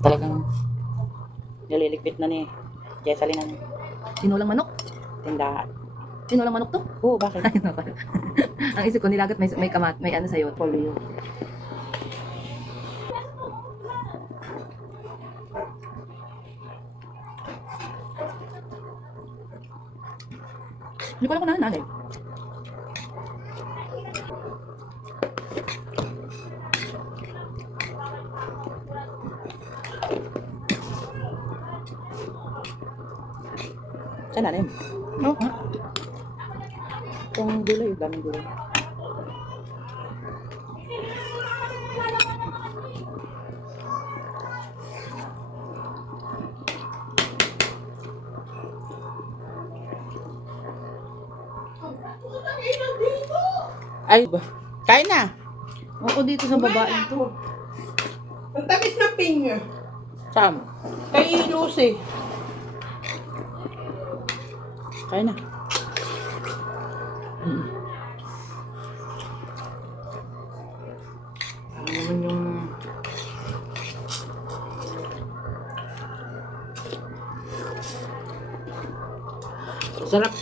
Talagang nililigpit na ni Jessalyn ang Tinulang manok. tindahan. Tinulang manok to? Oo, bakit? Ay, nako. Ang isip ko nilagat may kamat, may ano sa'yo, polio. Hindi ko alam kung nanay. Saan na rin? Oo nga. Itong gulay, daming gulay. Ay, kain na. Oo, dito sa babaeng to. Ang tamis na pinya. Saan? Kay Lucy. Kain na. Ano naman yung... Sarap.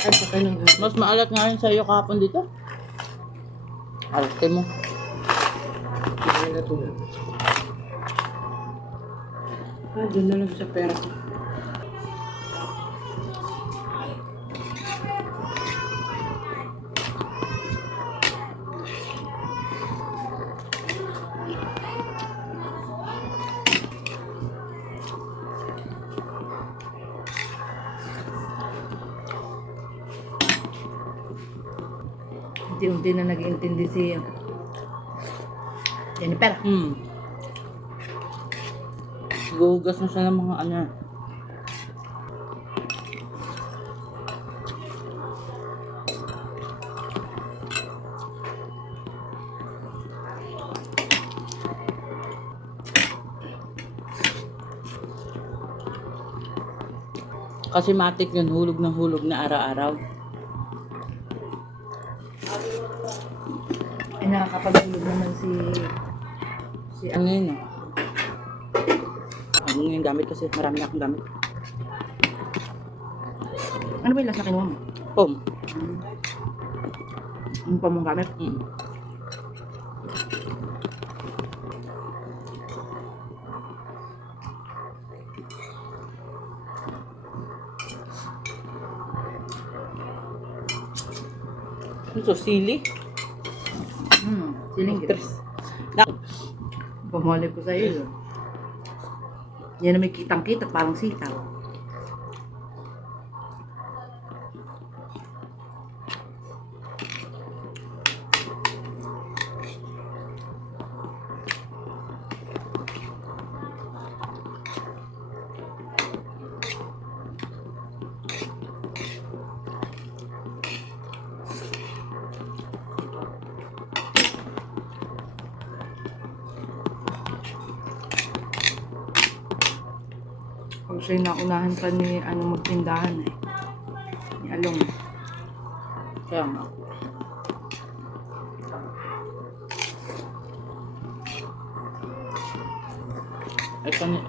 Ay, sa kanang Mas maalat nga rin sa'yo kahapon dito. Alate mo. na to. Doon na lang sa pera ko. Unti-unti na nag-iintindi si Jennifer. Gugas na siya ng mga ano. Kasi matik yun, hulog na araw-araw. Ay, nakakapagulog naman si Ano yun eh? Ano yung gamit kasi marami na akong gamit. Ano ba yung last na kinuha mo? Pom. Ano pa mong gamit? Ito, sili. Siling Tres. pamali ko sa iyo. Yan na may kitang-kita, parang sitaw. Pag siya'y naunahan pa ni magtindahan eh. Ni Along. Kaya nga.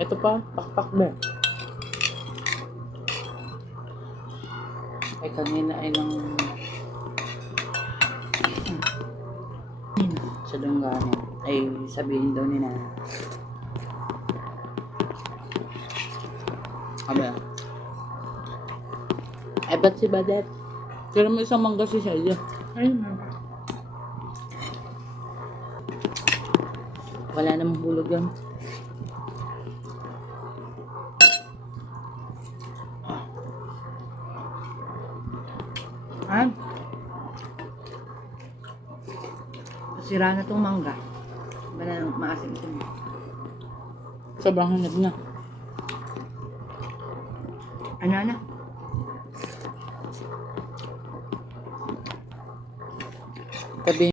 Ito pa, pakpak ba? Ay, kanina ay nang sa dungganin. Ay, sabihin daw ni na. Aba. Ay, ba't si Badet? Kaya mo isang mangga si Shaya. Ayun na. Wala namang hulog yan. Ha? Sira na tong mangga. Ba na maasim ito. Sobrang hanap na. Ano na? Sabi